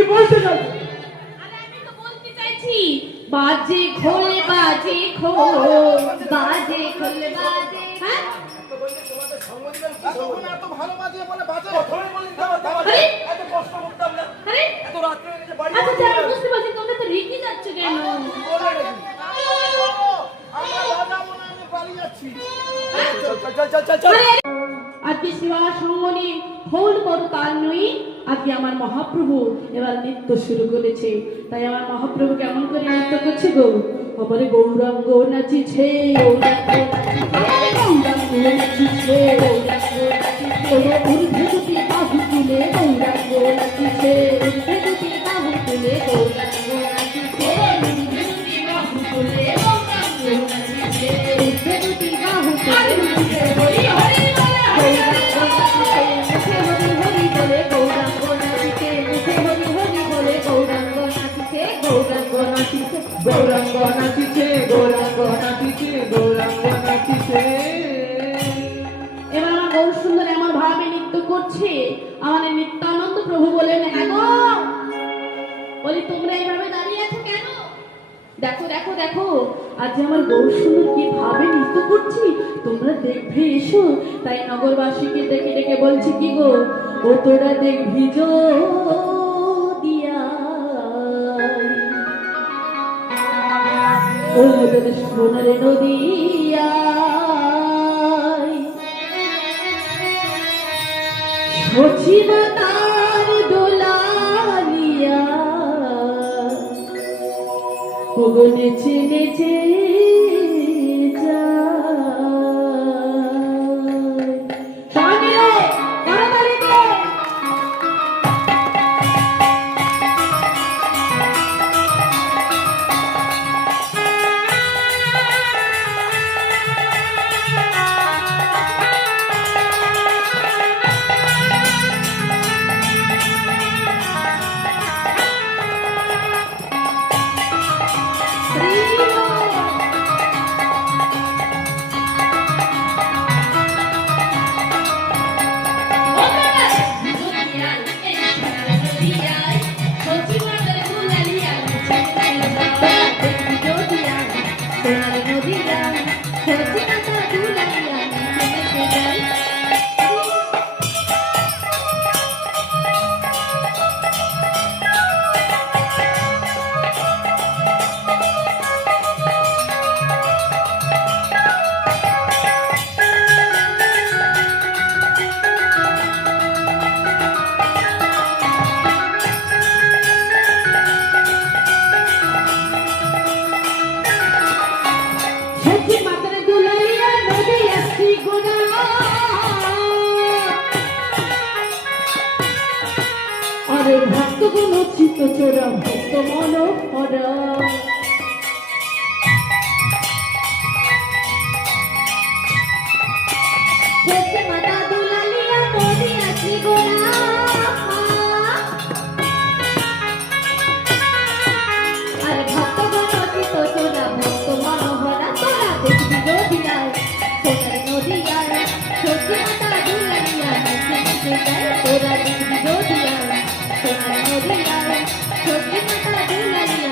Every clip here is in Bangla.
কি বলতে চাইছো? আরে আমি তো বলতে চাইছি বাজে খোল বাজে খোল বাজে খোল বাজে। হ্যাঁ তোমাদের সঙ্গ দিবেন কি তখন এত ভালো বাজে বলে বাজে ধরে বলেন এত কষ্ট করতাম না। আরে এত রাত্রে যে বাড়ি আচ্ছা আমি বুঝতে পারছি তোমরা তো রেগে যাচ্ছ কেন? আমরা বাজাবো না, আমি পালিয়ে যাচ্ছি। আজকে সেবা সঙ্গনে খোল করো তার নই, আজকে আমার মহাপ্রভু এবার নৃত্য শুরু করেছে। তাই আমার মহাপ্রভু কেমন করে নৃত্য করছে গো? আমার গৌরাঙ্গ নাচিছে, গৌরাঙ্গ নাচিছে, ঊর্ধ্বে দুটি বাহু তুলে গৌরাঙ্গ নাচিছে, ঊর্ধ্বে দুটি বাহু তুলে গৌরাঙ্গ নাচিছে, ঊর্ধ্বে দুটি বাহু তুলে গৌরাঙ্গ নাচিছে, ঊর্ধ্বে দুটি বাহু তুলে হরি হরি বলে গৌরাঙ্গ নাচিছে, মুখে হরি হরি বলে গৌরাঙ্গ নাচিছে, মুখে হরি হরি বলে গৌরাঙ্গ নাচিছে, গৌরাঙ্গ নাচিছে, গৌরাঙ্গ নাচিছে, গৌরাঙ্গ নাচিছে, গৌরাঙ্গ নাচিছে। এবার আমার গৌর সুন্দর এমন ভাবে নৃত্য করছে, আমাদের নিত্যানন্দ প্রভু বলেন হ্যাঁ গো, বলি তোমরা এইভাবে দাঁড়িয়ে আছো কেন? দেখো দেখো দেখো আজ আমার গৌর সুন্দর কি ভাবে নৃত্য করছি, তোমরা দেখবে এসো। তাই নগরবাসীকে ডেকে ডেকে বলছি কি গো, ও তোরা দেখবি দিয়া ও তোদের সোনার নদিয়া সচিবতার দোলালিয়া ওগো নেচে নেচে ভক্ত গুণ চিত্ত চোরা ভক্ত মনোহরা মাতা দুলালিয়া নদী আসি গোড়া আর ভক্ত গুণ চিত্ত চোরা ভক্ত মনোহরা তোরা দেখবি নদিয়ায় সোনার নদিয়ায় সত্যি মাতা দুলালিয়া তোরা দেখবি নদিয়ায় সোনার নদিয়ায় সত্যি মাতা দুলালিয়া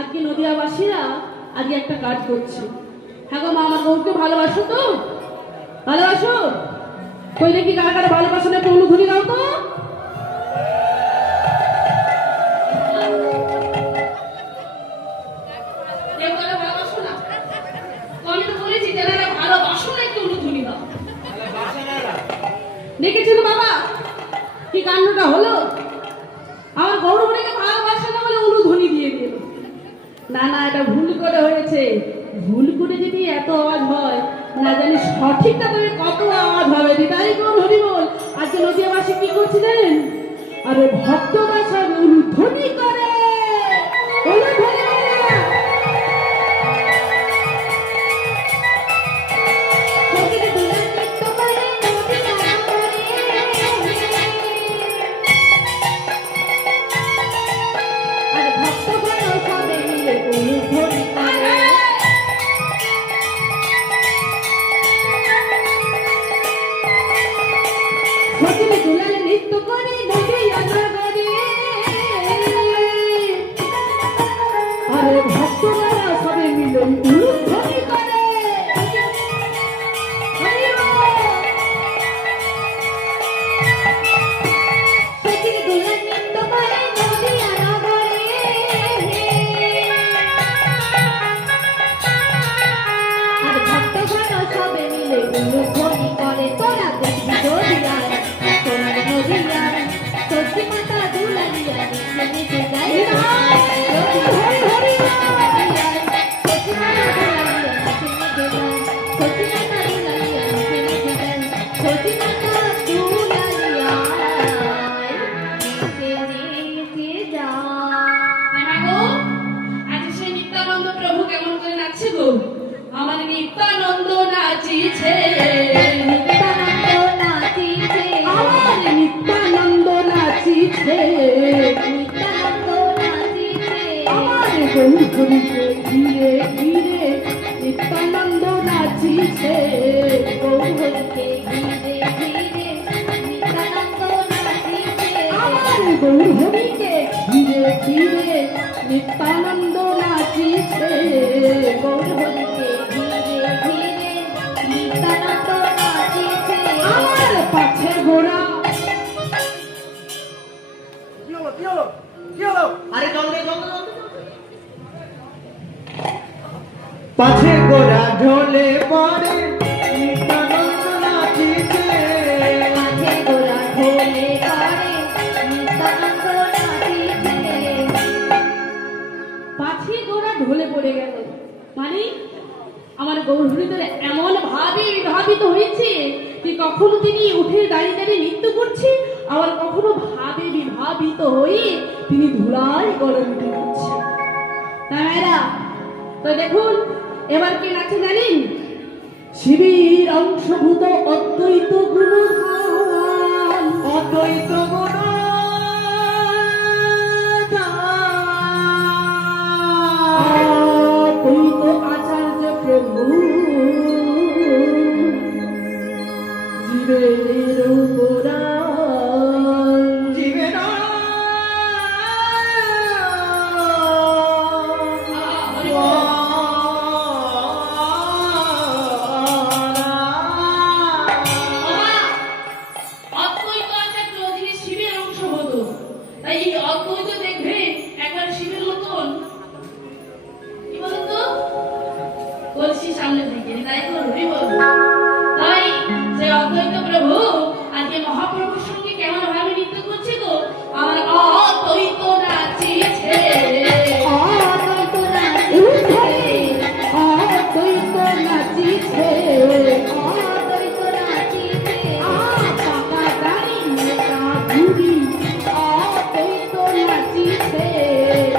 আজকে নদিয়াবাসীরা আজকে একটা কাজ করছে। হ্যাঁ গো মা, আমার বউকে ভালোবাসো তো? ভালোবাসো? কই দেখি কারা কারা ভালোবাসো না, একটু অনুভূতি দাও তো। দেখেছিল বাবা কি কাণ্ডটা হলো? আমার গৌরবনীকে ভালোবাসে না বলে উলুধ্বনি দিয়ে দিল। না না, এটা ভুল করে হয়েছে। ভুল করে যদি এত আওয়াজ হয়, না জানি সঠিকটা তবে কত আওয়াজ হবে। দিদাই গৌর হরি ভক্তরা সব উলুধ্বনি করে উলুধ্বনি করে না। সখীরা দুলাল নৃত্য করে নদী গান করে। আর ভক্তগণ সবে মিলে উলুধ্বনি করে। সখীরা দুলাল নৃত্য করে নদী গান করে। আরে ভক্তরা সবে মিলে উলুধ্বনি করে। হরি বল। সখীরা দুলাল নৃত্য করে নদী গান করে। আর ভক্তগণ সবে মিলে উলুধ্বনি করে। তোরা দেখবি নদিয়ায় সোনার নদিয়ায় সখী মাতা দুলালিয়া নিচে নিচে যায়। হরি হরি হরি সখী মাতা দুলালিয়া নিচে নিচে যায়। সখী মাতা দুলালিয়া নিচে নিচে যায়। সখী মাতা দুলালিয়া নিচে নিচে যায়। গো আজ সেই নিত্যানন্দ প্রভু কেমন করে নাচছে গো? আমার নিত্যানন্দ নাচিছে, নিত্যানন্দ নাচিছে। আমার নিত্যানন্দ নাচিছে। নিত্যানন্দ নাচিছে। আমার গৌরীকে ঘিরে ঘিরে নিত্যানন্দ নাচিছে। গৌরীকে ঘিরে ঘিরে নিত্যানন্দ নাচিছে। আমার গৌরীকে ঘিরে ঘিরে নিত্যানন্দ নাচিছে। গৌরীকে ঘিরে ঘিরে নিত্যানন্দ নাচিছে। আমার পাছে ঘোড়া কি হলো কি হলো কি হলো? আরে জল দে জল দে জল দে। পাছে গোরা ঢোলে পড়ে নিত্যানন্দ নাচিছে। পাছে ঘোড়া ঢোলে করে নিত্যানন্দ নাচিছে। পাছি গোড়া ঢলে পড়ে গেল। মানে আমার গৌরহরিদের এমন ভাবে বিভাবিত হয়েছে যে কখনো তিনি উঠে দাঁড়িয়ে দাঁড়িয়ে নৃত্য করছে, আবার কখনো ভাবে বিভাবিত হয়ে তিনি ধুলায় গড়ে উঠে দিচ্ছে। তাইরা তো দেখুন এবার কি নাচে জানেন? শিবের অংশভূত অদ্বৈত গুণধাম। অদ্বৈত গুণ অদ্বৈত আচার্য প্রভু জীবের উপরাণ। জীবের অদ্বৈত আচার্য যিনি শিবের অংশ হতো, তাই এই অদ্বৈত দেখবে একবার শিবের মতন কি বলতো কলসি সামনে থেকে, তাই তো হরি বল। তাই যে অদ্বৈত প্রভু আজকে মহাপ্রভুর সঙ্গে কেমন ভাবে নৃত্য করছে গো? আমার অদ্বৈত নাচিছে। অদ্বৈত নাচিছে। অদ্বৈত নাচিছে। অদ্বৈত নাচিছে। পাকা দাড়ি মোটা ভুঁড়ি অদ্বৈত নাচিছে।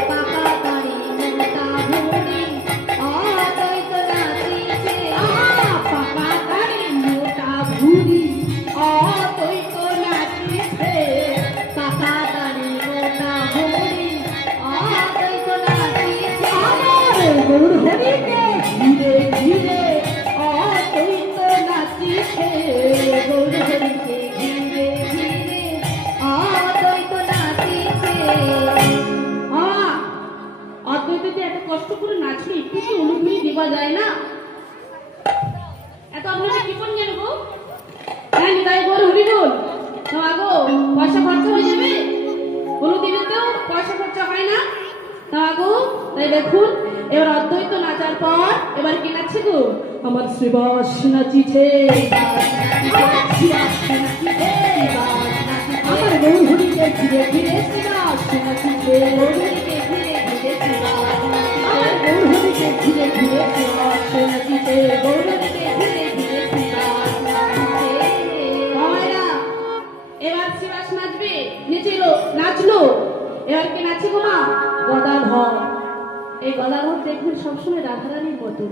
পাকা দাড়ি মোটা ভুঁড়ি অদ্বৈত নাচিছে। পাকা দাড়ি মোটা ভুঁড়ি অদ্বৈত নাচিছে। পাকা দাড়ি মোটা ভুঁড়ি অদ্বৈত নাচিছে। আমার গৌরহরিকে ঘিরে ঘিরে অদ্বৈত নাচিছে। গৌরহরিকে ঘিরে ঘিরে অদ্বৈত নাচিছে। অদ্বৈত যে এত কষ্ট করে নাচলে একটু কি অনুভূতি দেওয়া যায় না? এত আপনাদের কি কোন গেল গো? হ্যাঁ নিতাই বল হরি বল। না গো পয়সা খরচা হয়ে যাবে, কোনো দিনে তো পয়সা খরচা হয় না। না গো তাই দেখুন এবার অদ্বৈত নাচার পর এবার কি নাচছে গো? আমার শ্রীবাস নাচিছে। আমার গৌরহরিকে ঘিরে ঘিরে শ্রীবাস নাচিছে। গৌরহরিকে ঘিরে ঘিরে শ্রীবাস নাচিছে। আমার গৌরহরিকে ঘিরে ঘিরে শ্রীবাস নাচিছে। গৌরহরিকে ঘিরে ঘিরে শ্রীবাস নাচিছে। মায়েরা এবার শ্রীবাস নাচবে, নেচেলো নাচলো গদাধর দেখবেন সবসময় রাধারানীর মতো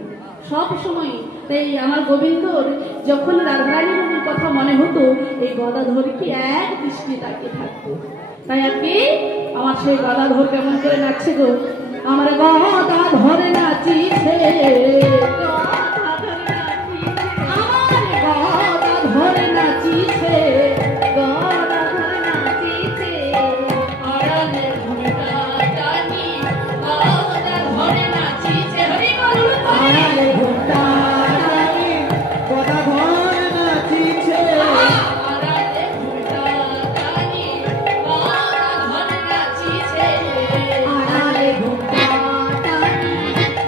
সব সময়। তাই আমার গোবিন্দর যখন রাধারানীর কথা মনে হতো এই গদাধরকে এক দৃষ্টি তাকিয়ে থাকতো। তাই আজকে আমার সেই গদাধর কেমন করে নাচছে গো, আমার গদাধর নাচিছে, গদাধর নাচিছে, গদাধর নাচিছে, আড়ালে ঘুমটা টানি গদাধর নাচিছে, হরি বল, আড়ালে ঘুমটা টানি গদাধর নাচিছে, আড়ালে ঘুমটা টানি গদাধর নাচিছে, আড়ালে ঘুমটা টানি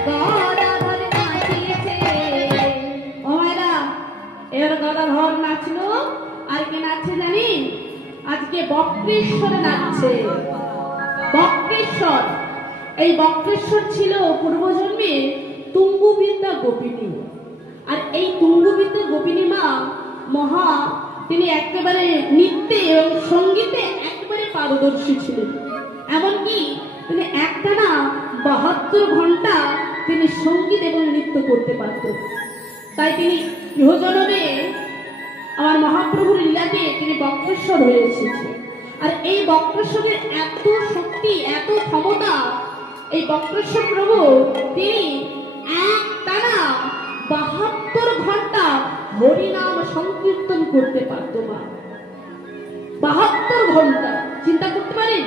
গদাধর নাচিছে। ও মায়েরা, এর গদাধর নাচলো, আর কে নাচছে জানি? আজকে বক্রেশ্বর নাচছে। বক্রেশ্বর, এই বক্রেশ্বর ছিল পূর্বজন্মে তুঙ্গবিদ্যা গোপিনী। আর এই তুঙ্গবিদ্যা গোপিনী মা মহা, তিনি একেবারে নৃত্যে এবং সঙ্গীতে একেবারে পারদর্শী ছিলেন। এমনকি তিনি একটানা 72 ঘন্টা তিনি সঙ্গীত এবং নৃত্য করতে পারতেন। তাই তিনি ইহজনমে আমার মহাপ্রভুর লীলাতে তিনি বক্রেশ্বর হয়ে এসেছেন। আর এই বক্রেশ্বরের এত শক্তি, এত ক্ষমতা, এই বক্রেশ্বর প্রভু তিনি একটানা 72 ঘন্টা হরিনাম সংকীর্তন করতে পারত মা। 72 ঘন্টা, চিন্তা করতে পারেন?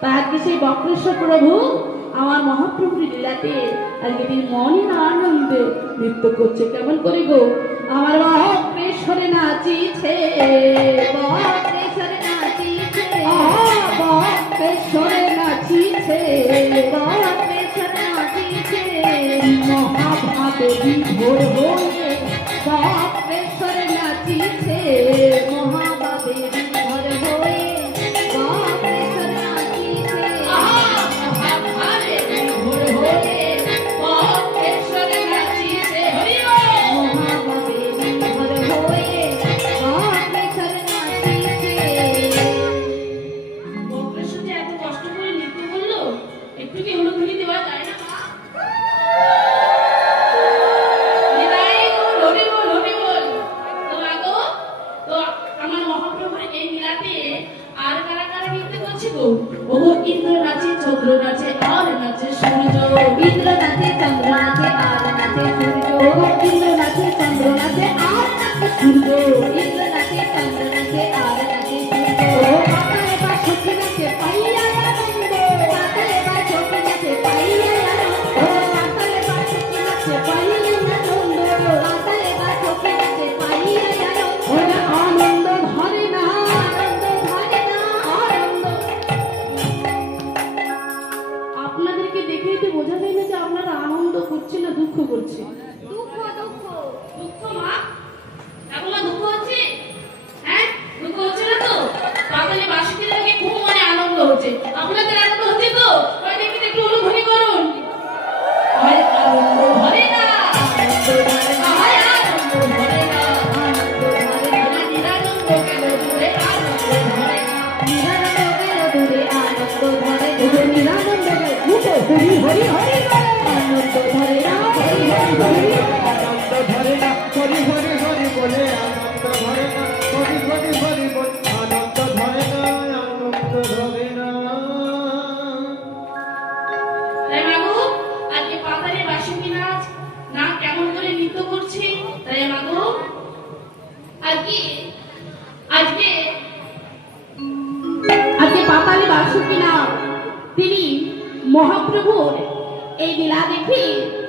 তা আজকে সেই বক্রেশ্বর প্রভু আমার মহাপ্রভুর লীলাতে আজকে তিনি মনের আনন্দে নৃত্য করছে। কেমন করে গো, আমার বক্রেশ্বরে নাচিছে, বক্রেশ্বরে নাচিছে, বক্রেশ্বরে নাচিছে, বক্রেশ্বরে নাচিছে, মহাভাবে বিভোর হয়ে বক্রেশ্বরে নাচিছে, মহাভাবে বিভোর হয়ে বক্রেশ্বরে নাচিছে, মহাভাবে বিভোর হয়ে বক্রেশ্বরে নাচিছে, হরি বল। মহাভাবে বিভোর হয়ে বক্রেশ্বরে নাচিছে। বক্রেশ্বর যে এত কষ্ট করে নৃত্য করলো, একটু কি অনুভূতি দেওয়া যায় না? নিতাই গৌর, হরি বল, হরি বল। তো আগো, তো আমার মহাপ্রভুর এই লীলাতে আর কারা কারা নৃত্য করছে গো? ও ইন্দ্র নাচে, চন্দ্র নাচে, আর নাচে সূর্য। ইন্দ্র নাচে, চন্দ্র নাচে, আর নাচে সূর্য। ও ইন্দ্র নাচে, চন্দ্র নাচে, আর নাচে সূর্য। ইন্দ্র নাচে, চন্দ্র নাচে, আর নাচে সূর্য। ও পাতালে বা সখী নাচে, পাইয়া আনন্দ। পাতালে বা সখী নাচে, পাইয়া আনন্দ। ও পাতালে বা সখী নাচে, পাইয়া আনন্দ। পাতালে বা সখী নাচে, পাইয়া আনন্দ। ওরে আনন্দ ধরে না, আনন্দ ধরে না, আনন্দ। আপনাদেরকে দেখেই তো বোঝা যায় না যে আপনারা আনন্দ করছে না দুঃখ করছে। দুঃখ দুঃখ। দুঃখ মা, এখন মা দুঃখ হচ্ছে? হ্যাঁ, দুঃখ হচ্ছে না তো? পাতালে বাসুকির লাগে খুব মনে আনন্দ হচ্ছে। আপনাদের আনন্দ হচ্ছে তো? ওই দেখি একটু অনুভূতি করুন। হয় আনন্দ ধরে না, আনন্দ ধরে না, হয় আনন্দ ধরে না। আনন্দ ধরে না। নিরানন্দ গেল দূরে, আনন্দ ধরে না। নিরানন্দ গেল দূরে, আনন্দ ধরে না। ওরে নিরানন্দ গেল দূরে, হরি হরি হরি বল। আনন্দ ধরে না, হরি হরি হরি। আনন্দ ধরে না, হরি হরি হরি বলে আনন্দ ধরে না, হরি হরি হরি বল, আনন্দ ধরে না, আনন্দ ধরে না। তাই মাগো, আজকে পাতালে বাসুকি নাচ না কেমন করে নৃত্য করছে। তাই মাগো, আজকে আজকে আজকে পাতালে বাসুকি না তিনি মহাপ্রভুর এই লীলা দেখে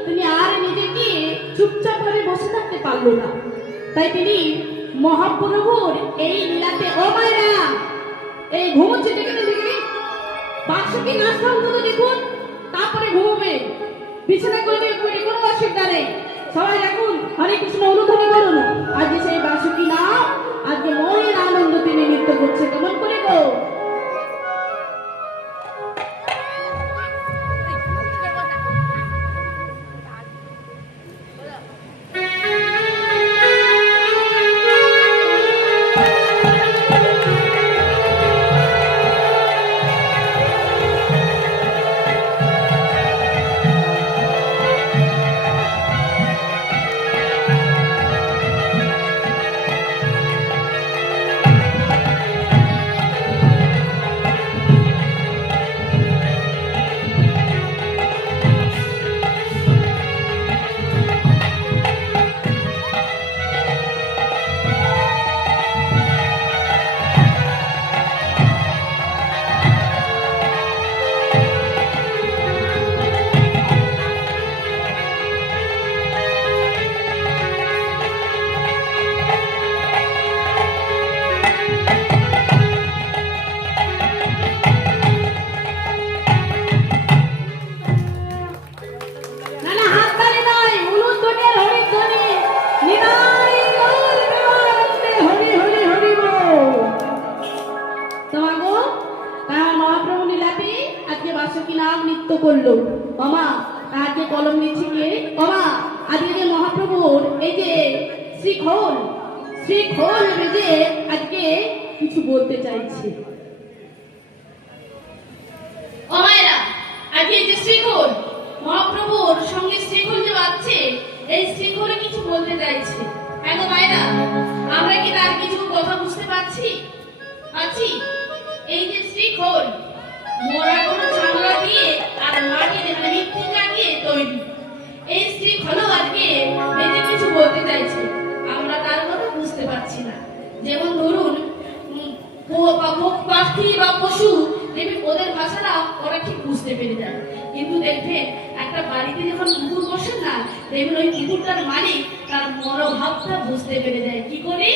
তিনি আর নিজেকে চুপচাপ ভাবে বসে থাকতে পারলো না। তাই তিনি মহাপ্রভুর এই লীলাতে, ও মায়েরা, এই ঘুমোচ্ছে দেখে দেখে বাসুকি নাচটা অন্তত দেখুন, তারপরে ঘুমোবে। বিছানা করবে কোনো অসুবিধা নেই। সবাই এখন হরে কৃষ্ণ অনুধ্বনি করুন। আজকে সেই বাসুকি না আজকে মনের আনন্দ তিনি নৃত্য করছে। কেমন করে গো? রাগ নৃত্য করলো। মামা আজকে কলম নিচ্ছে কে? মামা আজকে যে মহাপ্রভুর এই যে শ্রীখোল বেজে আজকে কিছু বলতে চাইছে। ও মায়েরা, আজকে যে শ্রীখোল মহাপ্রভুর সঙ্গে শ্রীখোল যে বাজছে, এই শ্রীখোলে কিছু বলতে চাইছে। হ্যাঁ গো মায়েরা, আমরা কি তার কিছু কথা বুঝতে পারছি? এই যে শ্রীখোল মোরা কোনো চামড়া দিয়ে আর মাটিতে মৃত্যু লাগিয়ে তৈরি, এই শ্রীখোলও আজকে বেজে কিছু বলতে চাইছে। আমরা তার কথা বুঝতে পারছি না। যেমন ধরুন পাখি বা পশু, দেখবেন ওদের ভাষাটা ওরা ঠিক বুঝতে পেরে যায়। কিন্তু দেখবেন একটা বাড়িতে যখন কুকুর বসেন না, দেখবেন ওই কুকুরটার মালিক তার মনোভাবটা বুঝতে পেরে যায়। কি করে?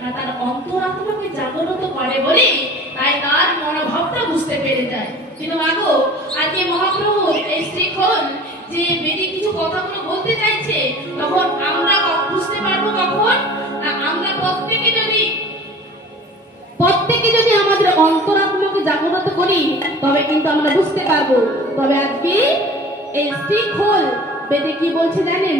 না, তার অন্তরাত্মাকে জাগ্রত করে বলে তাই তার মনোভাবটা বুঝতে পেরে যায়। কিন্তু মাগো, আজকে মহাপ্রভু এই শ্রীখোল যে বেদি কিছু কথাগুলো বলতে চাইছে, তখন আমরা বুঝতে পারবো কখন? না, আমরা প্রত্যেকে যদি আমাদের অন্তরাত্মাকে জাগ্রত করি, তবে কিন্তু আমরা বুঝতে পারবো। তবে আজকে এই শ্রীখোল বেদে কি বলছে জানেন?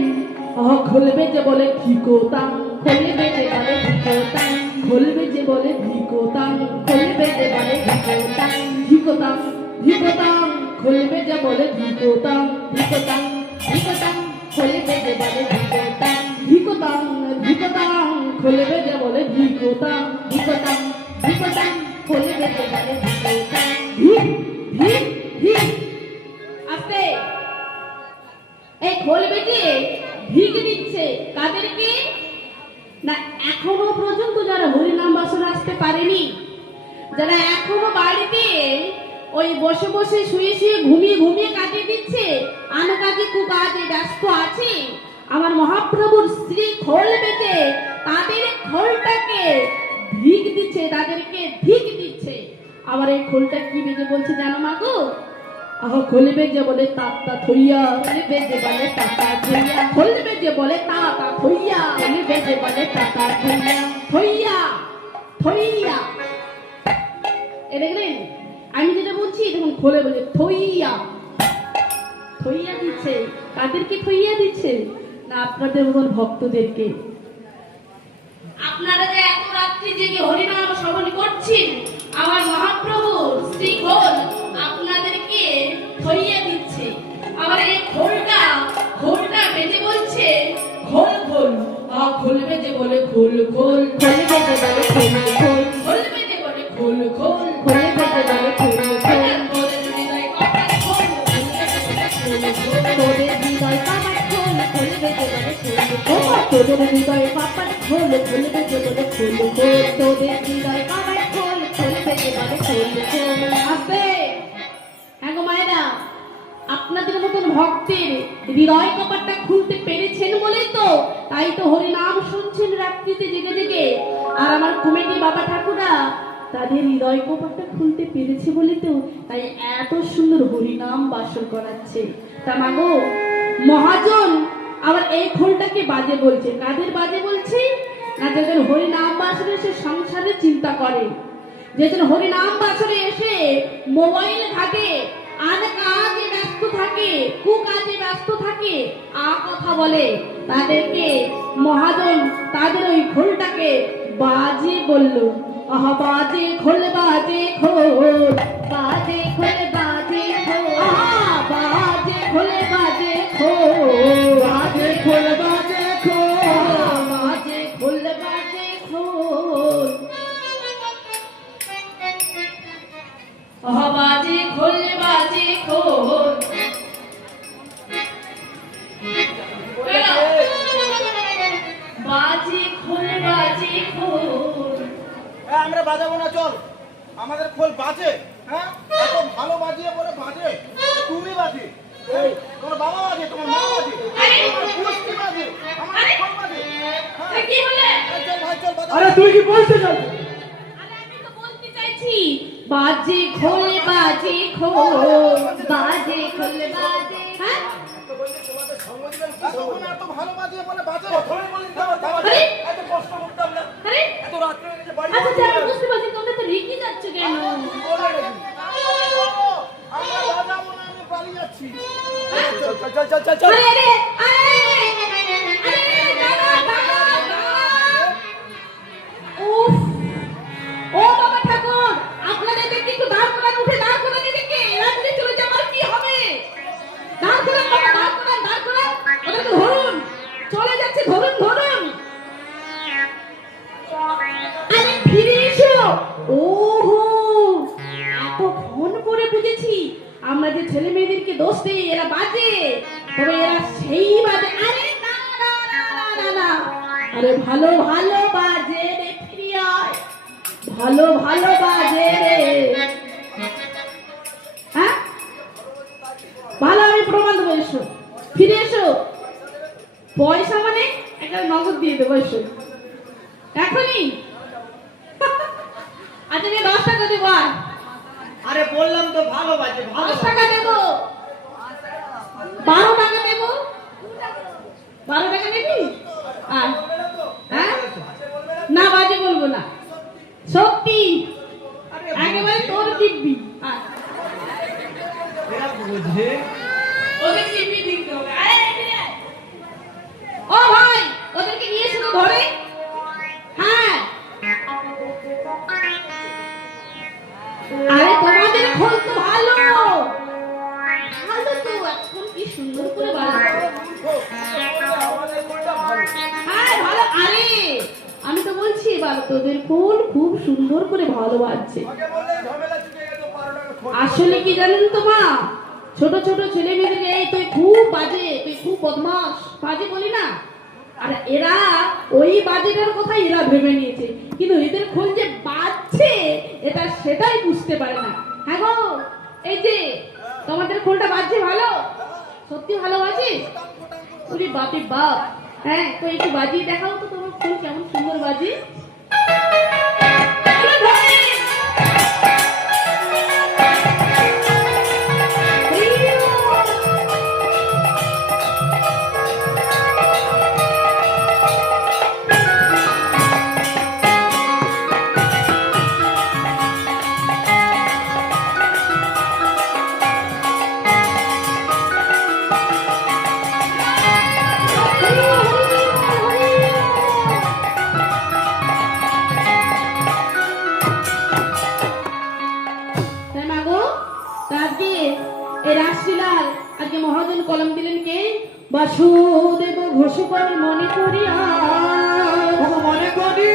খোলবে যে বলে ধিকোতাং, খোলবে যে বলে ধিকোতাং, খোলবে যে বলে ধিকোতাং, খোলবে যে বলে ধিকোতাং, ধিকোতাং ধিকোতাং, খোলবে যে বলে ধিকোতাং, ধিকোতাং ধিকোতাং, খোলবে যে বলে ধিকোতাং, ধিকোতাং ধিকোতাং, খোলবে যে বলে ধিকোতাং, ধিকোতাং ধিকোতাং, খোলবে যে বলে ধিকোতাং, ধিক ধিক ধিক। আস্তে এই খোল বেজে ভিক দিচ্ছে কাদেরকে? না, এখনো পর্যন্ত যারা হরিনাম বাসন আসতে পারেনি, যারা এখনো বাড়িতে ওই বসে বসে শুয়ে শুয়ে ঘুমিয়ে কাটিয়ে দিচ্ছে, আন কাজে কুকাজে ব্যস্ত আছে, আমার মহাপ্রভুর শ্রীখোল বেজে তাদের খোলটাকে ভিক দিচ্ছে, তাদেরকে ভিক দিচ্ছে। আবার এই খোলটা কি বেজে বলছে জানো মাগো? খোলবে যে বলে তাতা থইয়া, খোলবে যে বলে তাতা থইয়া, খোলবে যে বলে তাতা থইয়া, খোলবে যে বলে তাতা থইয়া, থইয়া থইয়া। এ দেখলেন, আমি যেটা বলছি তখন খোলে বলে থইয়া, থইয়া দিচ্ছে। কাদেরকে থইয়া দিচ্ছে? না, আপনাদের মতন ভক্তদেরকে। আপনারা যে এত রাত্রি জেগে হরিনাম শ্রবণ করছেন, আমার মহাপ্রভু শ্রীখোল আপনাদেরকে থইয়া দিচ্ছে। আবার এই খোলটা বেজে বলছে খোল খোল, খোলবে যে বলে খোল খোল, খোলবে যে বলে খোল খোল, খোলবে যে বলে খোল খোল, খোলবে যে বলে খোল খোল। তোদের হৃদয় কামার খোল, খোলবে যে বলে খোল খোল, তোদের হৃদয় কামার খোল, খোলবে যে বলে খোল খোল, তোদের হৃদয় কামার খোল, খোলবে যে বলে খোল খোল। আসবে। হ্যাঁ গো মায়েরা, আপনাদের মতন ভক্তের হৃদয় কপাটটা খুলতে পেরেছেন বলেই তো, তাই তো হরিনাম শুনছেন রাত্রিতে জেগে জেগে। আর আমার কমিটি বাবা ঠাকুরা তাদের হৃদয় কপাটটা খুলতে পেরেছে বলে তো তাই এত সুন্দর হরিনাম বাসন করাচ্ছে। তা মাগো, মহাজন আবার এই খোলটাকে বাজে বলছে। কাদের বাজে বলছে? না, যাদের হরিনাম বাসনে সে সংসারে চিন্তা করে, যেজন হরিনাম বাসনে এসে মোবাইল ঘাটে, আর কাজে ব্যস্ত থাকে, কুকাজে ব্যস্ত থাকে, কথা বলে, তাদেরকে মহাজন তাদের ওই খোলটাকে বাজে বলল। বাজে খোল, বাজে খোল, বাজে খোল, বাজে খোল, বাজে খোল, বাজে খোল, বাজে খোল, বাজে খোল, বাজে খোল, বাজে খোল, বাজে খোল, বাজে খোল। বাজে খোল, বাজে খোল। আমরা বাজাবো না, চল। আমাদের খোল বাজে। হ্যাঁ, এত ভালো বাজিয়ে বলে বাজে। তুমি বাজে, তোমার বাবা বাজে, তোমার মা বাজে, তোমার গোষ্ঠী বাজে, আমার খোল বাজে। কি হলে? চল ভাই, চল বাজা। আরে তুই কি বলতে চাস? আরে আমি তো বলতে চাইছি বাজে খোল, বাজে খোল, বাজে খোল, বাজে। হ্যাঁ, তোমাদের সঙ্গ দিবেন কি? তখন এত ভালো বাজিয়ে বলে বাজে। প্রথমে বললেন তো আরে এত কষ্ট করতাম না। আরে এত রাত্রে হয়ে গেছে বাড়ি। আচ্ছা, আমি বুঝতে পারছি তোমরা তো রেগে যাচ্ছ কেন? আমরা বাজাবো না, আমি চল চল চল আরে আরে আরে দাদা দাদা উফ ও বাবা ঠাকুর আপনাদের দেখি একটু দাঁড় করান উঠে দাঁড় করান এদিকে এরা যদি চলে যায় আমার কি হবে দাঁড় করান বাবা দাঁড় করান ওদেরকে ধরুন চলে যাচ্ছে ধরুন ধরুন আরে ফিরে এসো ওহো এতক্ষণ পরে বুঝেছি আমরা যে ছেলে মেয়েদেরকে দোষ দিই এরা বাজে তবে এরা সেই বাজে আরে না না না না না আরে ভালো ভালো বাজে রে ফিরে আয় ভালো ভালো বাজে রে হ্যাঁ ভালো আমি প্রমাণ দেবো এসো ফিরে এসো পয়সা মানে একটা নগদ দিয়ে দেবো এসো এখনই আচ্ছা আমি 10 টাকা দেবো আর আরে বললাম তো ভালো বাজে ভালো 10 টাকা দেবো 12 টাকা দেবো 12 টাকা দেবি আর হ্যাঁ না বাজে বলবো না সত্যি একেবারে তোর দিব্যি আর এরা বুঝে ওদের দিব্যি দিতে হবে আরে এখানে আয়। ও ভাই ওদেরকে নিয়ে এসো তো ধরে হ্যাঁ আরে তোমাদের খোল তো ভালো ভালো তো এখন কি সুন্দর করে বাজাও আমাদের কোনটা ভালো হ্যাঁ ভালো আরে আমি তো বলছি এবার তোদের খোল খুব সুন্দর করে ভালো বাজছে আগে বললে ঝামেলা চুকে গেল 12 টাকা খোঁজ আসলে কি জানেন তো মা ছোট ছোট ছেলে মেয়েদেরকে এই তুই খুব বাজে তুই খুব বদমাস বাজে বলি না আর এরা ওই বাজেটার কথা এরা ভেবে নিয়েছে কিন্তু এদের খোল যে বাজছে এটা সেটাই বুঝতে পারে না হ্যাঁ গো এই যে তোমাদের খোলটা বাজছে ভালো সত্যি ভালো বাজে ওরে বাপে বাপ হ্যাঁ তো একটু বাজিয়ে দেখাও তো তোমার খোল কেমন সুন্দর বাজে তাই মা গো আজকে এই রাশিলাল আজকে মহাজন কলম দিলেন কে বাসুদেব ঘোষকর মনে করিয়া মনে করি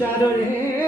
Chadore